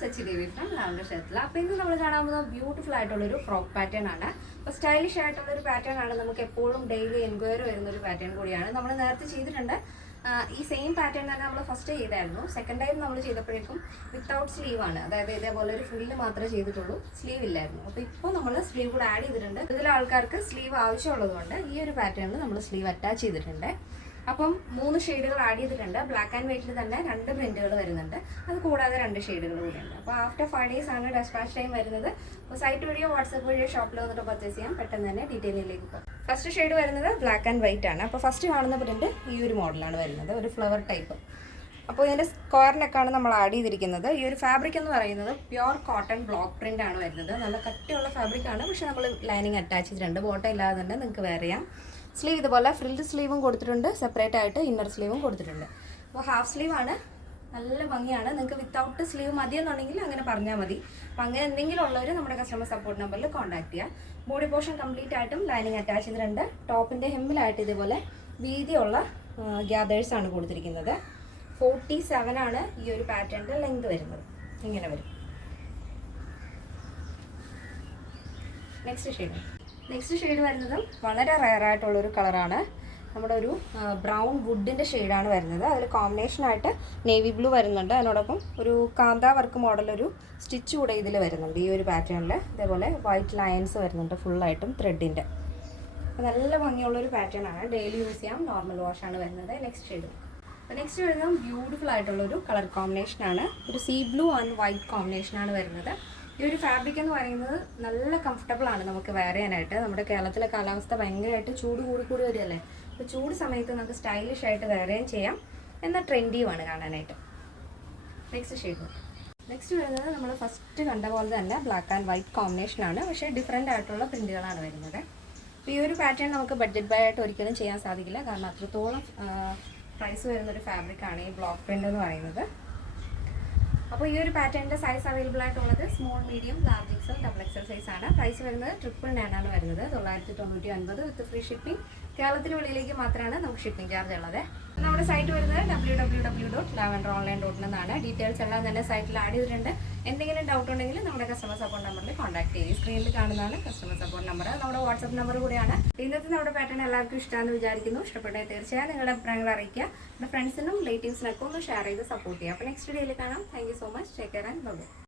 Sachi Devi from lavender ഷർട്ടിൽ അപ്പോൾ ഇന്ന് നമ്മൾ കാണാൻ പോകുന്നത് ബ്യൂട്ടിഫുൾ ആയിട്ടുള്ള ഒരു ഫ്രോക്ക് പാറ്റേൺ ആണ്. അപ്പോൾ സ്റ്റൈലിഷ് ആയിട്ടുള്ളൊരു പാറ്റേൺ ആണ് നമുക്ക് എപ്പോഴും ഡെയിലി എൻക്വയറി വരുന്ന ഒരു പാറ്റേൺ കൂടിയാണ്. നമ്മൾ നേരത്തെ ചെയ്തിട്ടുണ്ട്. ഈ സെയിം പാറ്റേൺ തന്നെ നമ്മൾ ഫസ്റ്റ് ചെയ്തായിരുന്നു. സെക്കൻഡ് ടൈം നമ്മൾ ചെയ്തപ്പോഴേക്കും വിത്തൗട്ട് സ്ലീവ് ആണ്. അതായത് ഇതേപോലെ ഒരു ഫുള്ള് മാത്രമേ ചെയ്തിട്ടുള്ളൂ. സ്ലീവ് ഇല്ലായിരുന്നു. അപ്പോൾ ഇപ്പോൾ നമ്മൾ സ്ലീവ് കൂടെ ആഡ് ചെയ്തിട്ടുണ്ട്. ഇതിൽ ആൾക്കാർക്ക് സ്ലീവ് ആവശ്യമുള്ളതുകൊണ്ട് ഈ ഒരു പാറ്റേണിൽ നമ്മൾ സ്ലീവ് അറ്റാച്ച് ചെയ്തിട്ടുണ്ട്. അപ്പം മൂന്ന് ഷെയ്ഡുകൾ ആഡ് ചെയ്തിട്ടുണ്ട്. ബ്ലാക്ക് ആൻഡ് വൈറ്റിൽ തന്നെ രണ്ട് പ്രിന്റുകൾ വരുന്നുണ്ട്. അത് കൂടാതെ രണ്ട് ഷെയ്ഡുകൾ കൂടിയുണ്ട്. അപ്പോൾ ആഫ്റ്റർ ഫൈവ് ഡേയ്സ് ആണ് ഡെസ്പാച്ച് ടൈം വരുന്നത്. അപ്പോൾ സൈറ്റ് വഴിയോ വാട്സപ്പ് വഴിയോ ഷോപ്പിൽ വന്നിട്ട് പർച്ചേസ് ചെയ്യാം. പെട്ടെന്ന് തന്നെ ഡീറ്റെയിലിലേക്ക് പോകും. ഫസ്റ്റ് ഷെയ്ഡ് വരുന്നത് ബ്ലാക്ക് ആൻഡ് വൈറ്റ് ആണ്. അപ്പോൾ ഫസ്റ്റ് കാണുന്ന പ്രിന്റ് ഈ ഒരു മോഡലാണ് വരുന്നത്. ഒരു ഫ്ലവർ ടൈപ്പ് അപ്പോൾ ഇതിന്റെ സ്ക്വയറിനൊക്കെയാണ് നമ്മൾ ആഡ് ചെയ്തിരിക്കുന്നത്. ഈ ഒരു ഫാബ്രിക് എന്ന് പറയുന്നത് പ്യുർ കോട്ടൺ ബ്ലോക്ക് പ്രിന്റ് ആണ് വരുന്നത്. നല്ല കട്ടിയുള്ള ഫാബ്രിക് ആണ്. പക്ഷേ നമ്മൾ ലൈനിങ് അറ്റാച്ച് ചെയ്തിട്ടുണ്ട്. ബോട്ടം ഇല്ലാതെ തന്നെ നിങ്ങൾക്ക് വേറെയാം സ്ലീവ് ഇതുപോലെ ഫ്രിൽഡ് സ്ലീവും കൊടുത്തിട്ടുണ്ട്. സെപ്പറേറ്റ് ആയിട്ട് ഇന്നർ സ്ലീവും കൊടുത്തിട്ടുണ്ട്. അപ്പോൾ ഹാഫ് സ്ലീവ് ആണ്. നല്ല ഭംഗിയാണ്. നിങ്ങൾക്ക് വിത്തൗട്ട് സ്ലീവ് മതിയെന്നുണ്ടെങ്കിൽ അങ്ങനെ പറഞ്ഞാൽ മതി. അപ്പം അങ്ങനെ എന്തെങ്കിലും ഉള്ളവർ നമ്മുടെ കസ്റ്റമർ സപ്പോർട്ട് നമ്പറിൽ കോൺടാക്ട് ചെയ്യാം. ബോഡി പോർഷൻ കംപ്ലീറ്റ് ആയിട്ടും ലൈനിങ് അറ്റാച്ച് ചെയ്തിട്ടുണ്ട്. ടോപ്പിന്റെ ഹെമ്മിലായിട്ട് ഇതുപോലെ വീതിയുള്ള ഗ്യാദേഴ്സ് ആണ് കൊടുത്തിരിക്കുന്നത്. ഫോർട്ടി സെവൻ ആണ് ഈ ഒരു പാറ്റേണിന്റെ ലെങ്ത് വരുന്നത്. ഇങ്ങനെ വരും. നെക്സ്റ്റ് ഷെയ്ഡ് നെക്സ്റ്റ് ഷെയ്ഡ് വരുന്നതും വളരെ റയർ ആയിട്ടുള്ളൊരു കളറാണ് നമ്മുടെ ഒരു ബ്രൗൺ വുഡിന്റെ ഷെയ്ഡാണ് വരുന്നത്. അതിൽ കോമ്പിനേഷനായിട്ട് നേവി ബ്ലൂ വരുന്നുണ്ട്. അതിനോടൊപ്പം ഒരു കാന്ത വർക്ക് മോഡലൊരു സ്റ്റിച്ച് കൂടെ ഇതിൽ വരുന്നുണ്ട്. ഈ ഒരു പാറ്റേണിൽ ഇതേപോലെ വൈറ്റ് ലയൻസ് വരുന്നുണ്ട് ഫുള്ളായിട്ടും ത്രെഡിന്റെ നല്ല ഭംഗിയുള്ളൊരു പാറ്റേൺ ആണ്. ഡെയിലി യൂസ് ചെയ്യാം. നോർമൽ വാഷ് ആണ് വരുന്നത്. നെക്സ്റ്റ് ഷെയ്ഡ് അപ്പോൾ നെക്സ്റ്റ് വരുന്നത് ബ്യൂട്ടിഫുൾ ആയിട്ടുള്ളൊരു കളർ കോമ്പിനേഷനാണ് ഒരു സീ ബ്ലൂ ആൻഡ് വൈറ്റ് കോമ്പിനേഷനാണ് വരുന്നത്. ഈ ഒരു ഫാബ്രിക് എന്ന് പറയുന്നത് നല്ല കംഫർട്ടബിൾ ആണ് നമുക്ക് വെയർ ചെയ്യാനായിട്ട്. നമ്മുടെ കേരളത്തിലെ കാലാവസ്ഥ ഭയങ്കരമായിട്ട് ചൂട് കൂടി കൂടി വരികയല്ലേ? അപ്പോൾ ചൂട് സമയത്ത് നമുക്ക് സ്റ്റൈലിഷ് ആയിട്ട് വെയർ ചെയ്യാൻ ചെയ്യാം. എന്നാൽ ട്രെൻഡിയുമാണ് കാണാനായിട്ട്. നെക്സ്റ്റ് ഷെയ്ഡ് നെക്സ്റ്റ് വരുന്നത് നമ്മൾ ഫസ്റ്റ് കണ്ട പോലെ തന്നെ ബ്ലാക്ക് ആൻഡ് വൈറ്റ് കോമ്പിനേഷൻ ആണ്. പക്ഷേ ഡിഫറെന്റ് ആയിട്ടുള്ള പ്രിന്റുകളാണ് വരുന്നത്. അപ്പോൾ ഈ ഒരു പാറ്റേൺ നമുക്ക് ബഡ്ജറ്റ് ബൈ ആയിട്ട് ഒരിക്കലും ചെയ്യാൻ സാധിക്കില്ല. കാരണം അത്രത്തോളം പ്രൈസ് വരുന്ന ഒരു ഫാബ്രിക് ആണ് ഈ ബ്ലോക്ക് പ്രിന്റ് എന്ന് പറയുന്നത്. അപ്പോൾ ഈ ഒരു പാറ്റേണിന്റെ സൈസ് അവൈലബിൾ ആയിട്ടുള്ളത് small medium large XL double XL size ആണ്. പ്രൈസ് വരുന്നത് ട്രിപ്പിൾ നയൻ ആണ് വരുന്നത്. തൊള്ളായിരത്തി തൊണ്ണൂറ്റി ഒൻപത് വിത്ത് ഫ്രീ ഷിപ്പിംഗ് കേരളത്തിന് വെളിയിലേക്ക് മാത്രമാണ് നമുക്ക് ഷിപ്പിംഗ് ചാർജ് ഉള്ളത്. നമ്മുടെ സൈറ്റ് വരുന്നത് W W W dot lavender online dot എന്നാണ് ഡീറ്റെയിൽസ് എല്ലാം തന്നെ സൈറ്റിൽ ആഡ് ചെയ്തിട്ടുണ്ട്. എന്തെങ്കിലും ഡൗട്ട് ഉണ്ടെങ്കിൽ നമ്മുടെ കസ്റ്റമർ സപ്പോർട്ട് നമ്പറിൽ കോൺടാക്ട് ചെയ്യും സ്ക്രീനിൽ കാണുന്നതാണ് കസ്റ്റമർ സപ്പോർട്ട് നമ്പർ നമ്മുടെ വാട്സപ്പ് നമ്പർ കൂടിയാണ്. ഇന്നത്തെ നമ്മുടെ പാറ്റേൺ എല്ലാവർക്കും ഇഷ്ടമാണെന്ന് വിചാരിക്കുന്നു. ഇഷ്ടപ്പെട്ടത് തീർച്ചയായും നിങ്ങളുടെ അഭിപ്രായങ്ങൾ അറിയിക്കുക. നമ്മുടെ ഫ്രണ്ട്സിനും റിലേറ്റീവ്സിനൊക്കെ ഒന്ന് ഷെയർ ചെയ്ത് സപ്പോർട്ട് ചെയ്യുക. അപ്പോൾ നെക്സ്റ്റ് ഡേയിൽ കാണാം. Thank so much take care and bye